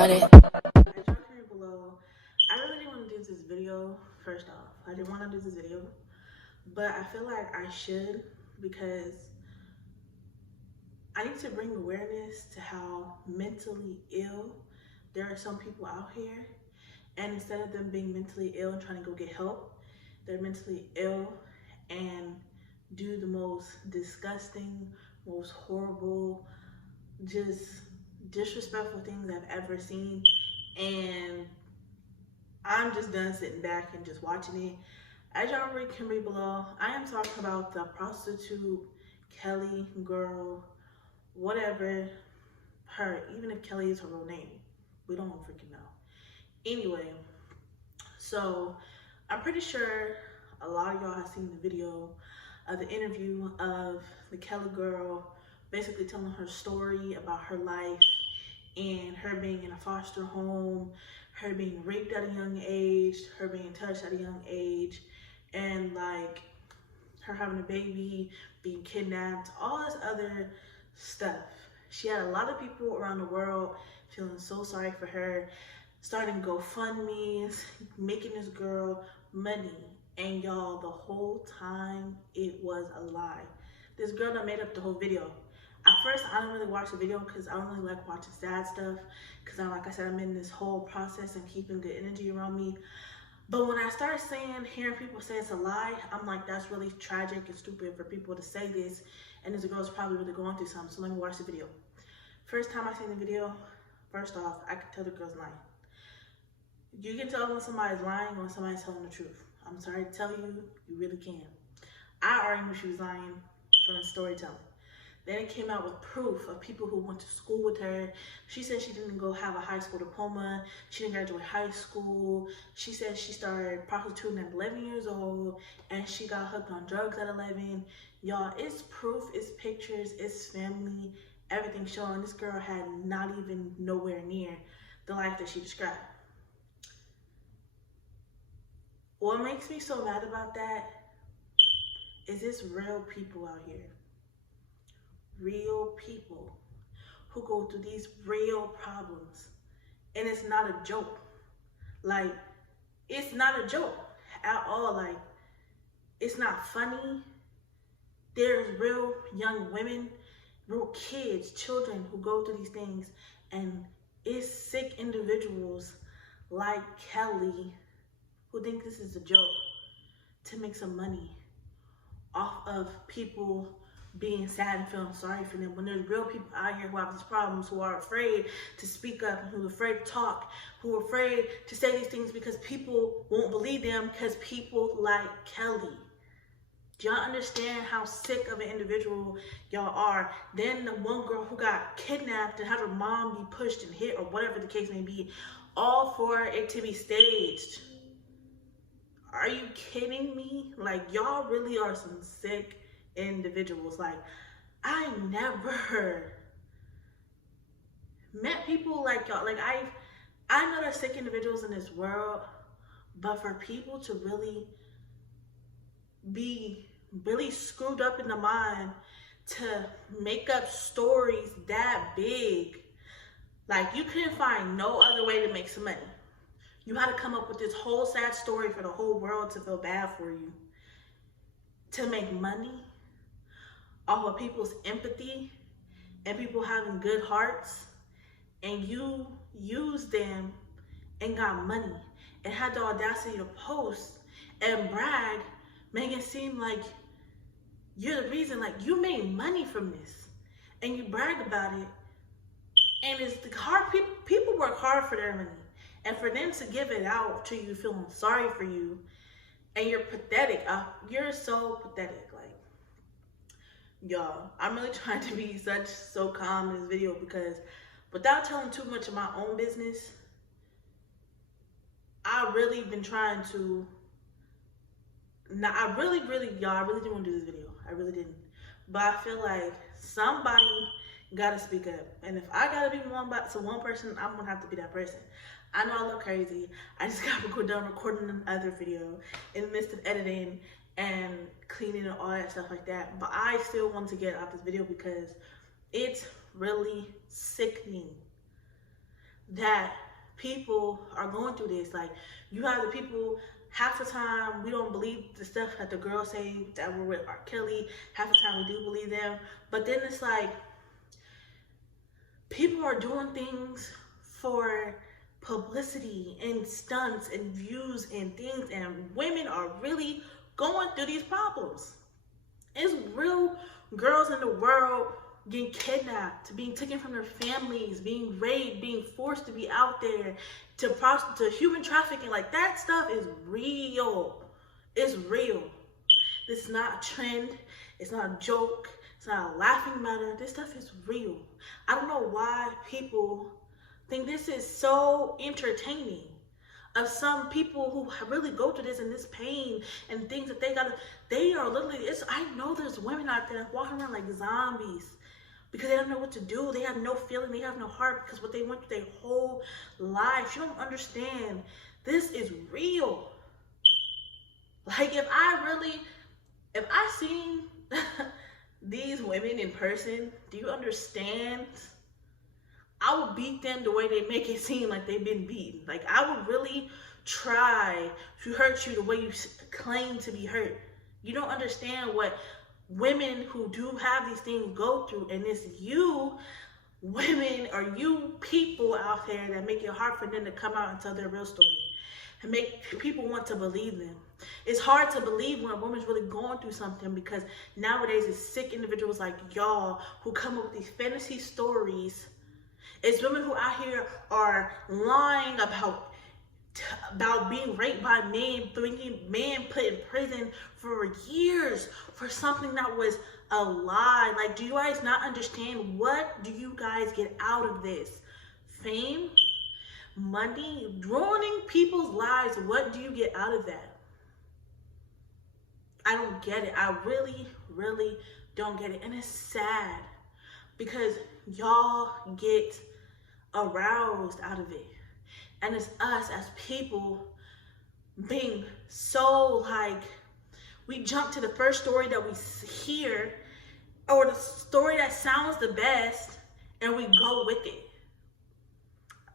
I dropped here below. I really didn't want to do this video. First off, I didn't want to do this video, but I feel like I should because I need to bring awareness to how mentally ill there are some people out here, and instead of them being mentally ill and trying to go get help, they're mentally ill and do the most disgusting, most horrible, just disrespectful things I've ever seen. And I'm just done sitting back and just watching it. As y'all can read below, I am talking about the prostitute Kelly girl, whatever her, even if Kelly is her real name, we don't freaking know. Anyway, so I'm pretty sure a lot of y'all have seen the video of the interview of the Kelly girl basically telling her story about her life and her being in a foster home, her being raped at a young age, her being touched at a young age, and like her having a baby, being kidnapped, all this other stuff. She had a lot of people around the world feeling so sorry for her, starting GoFundMes, making this girl money. And y'all, the whole time it was a lie. This girl that made up the whole video. At first, I don't really watch the video because I don't really like watching sad stuff. Because like I said, I'm in this whole process and keeping good energy around me. But when I start hearing people say it's a lie, I'm like, that's really tragic and stupid for people to say this. And this girl's probably really going through something. So let me watch the video. First time I seen the video, first off, I could tell the girl's lying. You can tell when somebody's lying or when somebody's telling the truth. I'm sorry to tell you, you really can. I already knew she was lying from the storytelling. Then it came out with proof of people who went to school with her. She said she didn't go have a high school diploma. She didn't graduate high school. She said she started prostituting at 11 years old and she got hooked on drugs at 11. Y'all, it's proof, it's pictures, it's family, everything showing this girl had not even nowhere near the life that she described. What makes me so mad about that is it's real people out here. Real people who go through these real problems. And it's not a joke. Like, it's not a joke at all. Like, it's not funny. There's real young women, real kids, children who go through these things. And it's sick individuals like Kelly who think this is a joke to make some money off of people being sad and feeling sorry for them, when there's real people out here who have these problems, who are afraid to speak up, and who are afraid to talk, who are afraid to say these things because people won't believe them, because people like Kelly. Do y'all understand how sick of an individual y'all are? Then the one girl who got kidnapped and had her mom be pushed and hit, or whatever the case may be, all for it to be staged. Are you kidding me? Like, y'all really are some sick individuals. Like, I never met people like y'all. Like, I know there's sick individuals in this world, but for people to really be really screwed up in the mind to make up stories that big, like, you couldn't find no other way to make some money. You had to come up with this whole sad story for the whole world to feel bad for you, to make money off of people's empathy and people having good hearts, and you used them and got money and had the audacity to post and brag, making it seem like you're the reason. Like, you made money from this and you brag about it. And it's the hard people work hard for their money, and for them to give it out to you feeling sorry for you, and you're pathetic. You're so pathetic. Like, y'all, I'm really trying to be so calm in this video, because without telling too much of my own business, I really been trying to, I really didn't want to do this video. I really didn't. But I feel like somebody gotta speak up. And if I gotta be one person, I'm gonna have to be that person. I know I look crazy. I just got done recording another video in the midst of editing and cleaning and all that stuff like that. But I still want to get out this video because it's really sickening that people are going through this. Like, you have the people, half the time we don't believe the stuff that the girls say that were with R. Kelly. Half the time we do believe them. But then it's like, people are doing things for publicity and stunts and views and things, and women are really going through these problems. It's real girls in the world getting kidnapped, being taken from their families, being raped, being forced to be out there, to human trafficking. Like, that stuff is real. It's real. This is not a trend. It's not a joke. It's not a laughing matter. This stuff is real. I don't know why people think this is so entertaining. Of some people who really go through this and this pain and things that they are literally, I know there's women out there walking around like zombies because they don't know what to do. They have no feeling, they have no heart, because what they went through their whole life. You don't understand. This is real. Like, if I seen these women in person, do you understand? I would beat them the way they make it seem like they've been beaten. Like, I would really try to hurt you the way you claim to be hurt. You don't understand what women who do have these things go through, and it's you women or you people out there that make it hard for them to come out and tell their real story and make people want to believe them. It's hard to believe when a woman's really going through something, because nowadays it's sick individuals like y'all who come up with these fantasy stories. It's women who out here are lying about being raped by men, thinking men put in prison for years for something that was a lie. Like, do you guys not understand? What do you guys get out of this? Fame? Money? Ruining people's lives? What do you get out of that? I don't get it. I really, really don't get it. And it's sad because y'all get aroused out of it. And it's us as people being so like, we jump to the first story that we hear or the story that sounds the best and we go with it.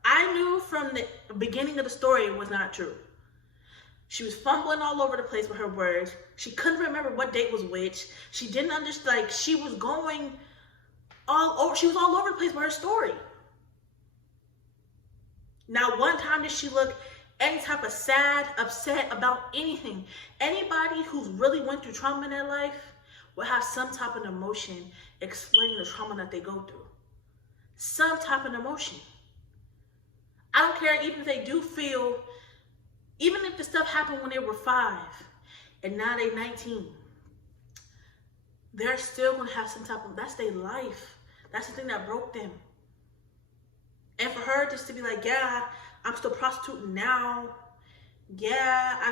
I knew from the beginning of the story it was not true. She was fumbling all over the place with her words. She couldn't remember what date was which. She didn't understand, like, she was going all over, she was all over the place with her story. Not one time did she look any type of sad, upset about anything. Anybody who's really went through trauma in their life will have some type of emotion explaining the trauma that they go through. Some type of emotion. I don't care even if they do feel, even if the stuff happened when they were 5 and now they're 19, they're still going to have some type of, that's their life. That's the thing that broke them. And for her just to be like, yeah, I'm still prostituting now. Yeah, I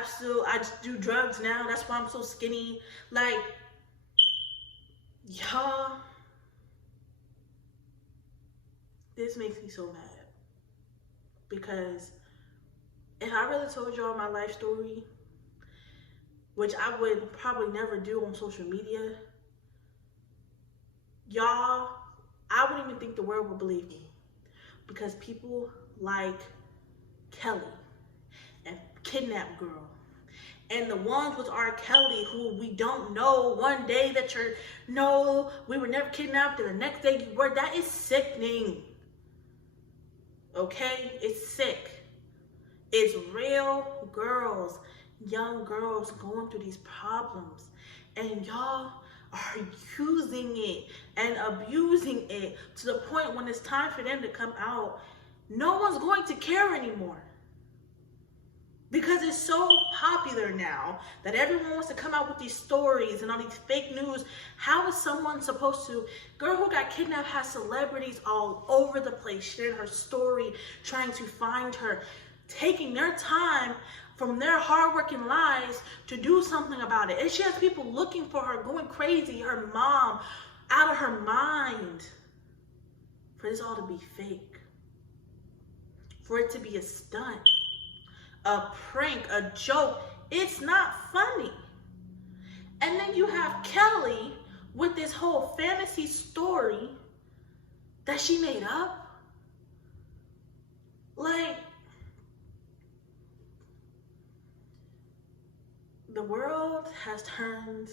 just do drugs now. That's why I'm so skinny. Like, y'all, this makes me so mad. Because if I really told y'all my life story, which I would probably never do on social media, y'all, I wouldn't even think the world would believe me. Because people like Kelly and Kidnap Girl and the ones with R. Kelly who we don't know one day that you're, no, we were never kidnapped and the next day you were, that is sickening. Okay? It's sick. It's real girls, young girls going through these problems. And y'all are using it and abusing it to the point when it's time for them to come out, no one's going to care anymore. Because it's so popular now that everyone wants to come out with these stories and all these fake news. How is someone supposed to, girl who got kidnapped has celebrities all over the place sharing her story, trying to find her, taking their time from their hardworking lives to do something about it. And she has people looking for her, going crazy, her mom, out of her mind. For this all to be fake. For it to be a stunt, a prank, a joke. It's not funny. And then you have Kelly with this whole fantasy story that she made up. Like, the world has turned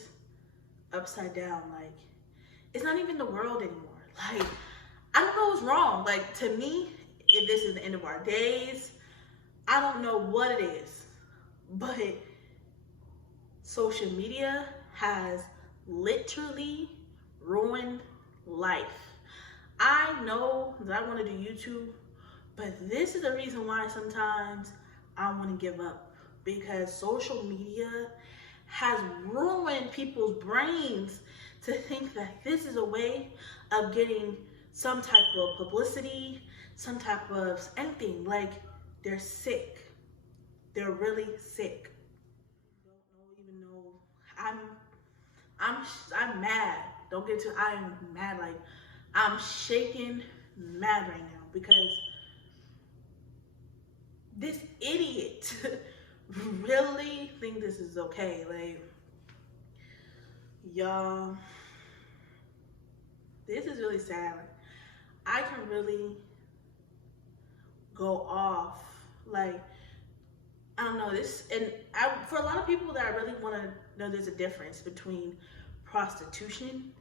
upside down. Like, it's not even the world anymore. Like, I don't know what's wrong. Like, to me, if this is the end of our days, I don't know what it is. But social media has literally ruined life. I know that I want to do YouTube, but this is the reason why sometimes I want to give up, because social media has ruined people's brains to think that this is a way of getting some type of publicity, some type of anything. Like, they're sick. They're really sick. Don't even know. I'm mad. Don't get to. I am mad. Like, I'm shaking mad right now because this idiot really think this is okay. Like, y'all, this is really sad. Like, I can really go off. Like, I don't know this, and for a lot of people that I really want to know, there's a difference between prostitution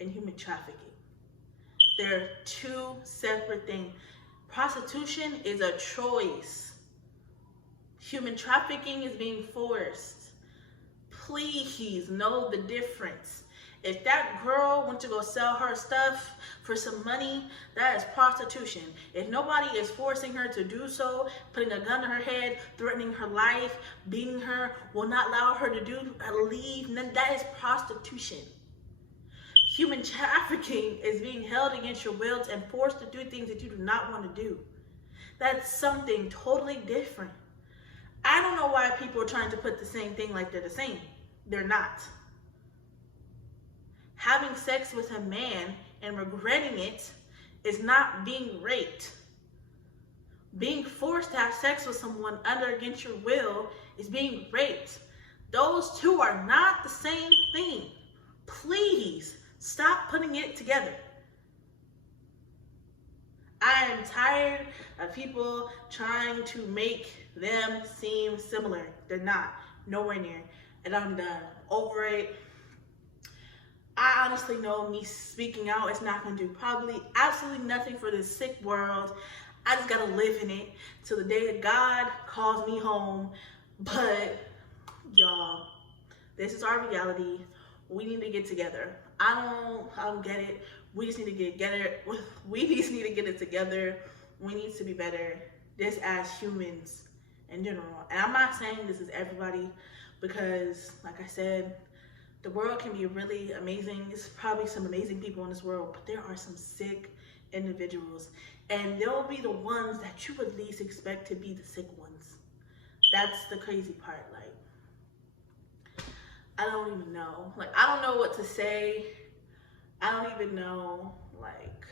and human trafficking. They're two separate things. Prostitution is a choice. Human trafficking is being forced. Please know the difference. If that girl went to go sell her stuff for some money, that is prostitution. If nobody is forcing her to do so, putting a gun to her head, threatening her life, beating her, will not allow her to leave, then that is prostitution. Human trafficking is being held against your will and forced to do things that you do not want to do. That's something totally different. I don't know why people are trying to put the same thing like they're the same. They're not. Having sex with a man and regretting it is not being raped. Being forced to have sex with someone against your will is being raped. Those two are not the same thing. Please stop putting it together. I am tired of people trying to make them seem similar. They're not. Nowhere near. And I'm done. Over it. I honestly know me speaking out is not going to do probably absolutely nothing for this sick world. I just got to live in it till the day that God calls me home. But y'all, this is our reality. We need to get together. I don't get it. We just need to get together. We just need to get it together. We need to be better just as humans in general. And I'm not saying this is everybody, because like I said, the world can be really amazing. There's probably some amazing people in this world, but there are some sick individuals. And they'll be the ones that you would least expect to be the sick ones. That's the crazy part. Like, I don't even know. Like, I don't know what to say. I don't even know. Like,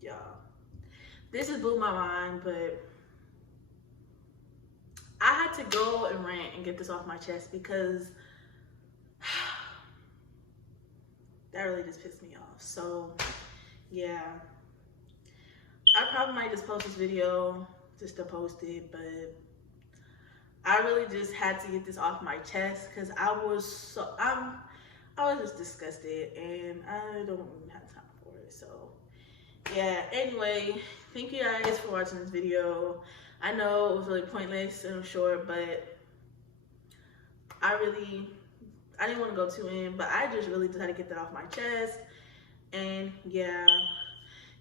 y'all, this has blew my mind, but I had to go and rant and get this off my chest because that really just pissed me off. So, yeah. I probably might just post this video just to post it, but I really just had to get this off my chest because I was just disgusted and I don't even have time for it. So, yeah. Anyway, thank you guys for watching this video. I know it was really pointless and short, but I didn't want to go too in, but I just really had to get that off my chest. And yeah,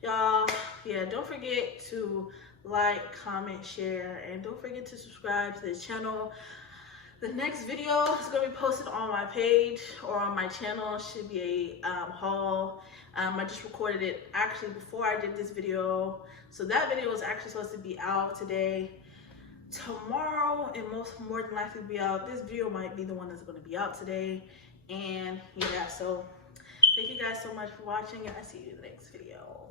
y'all, yeah, don't forget to like, comment, share, and don't forget to subscribe to this channel. The next video is going to be posted on my page or on my channel. It should be a haul. I just recorded it actually before I did this video. So that video was actually supposed to be out today. Tomorrow, and more than likely be out. This video might be the one that's going to be out today. And yeah, so thank you guys so much for watching, and I'll see you in the next video.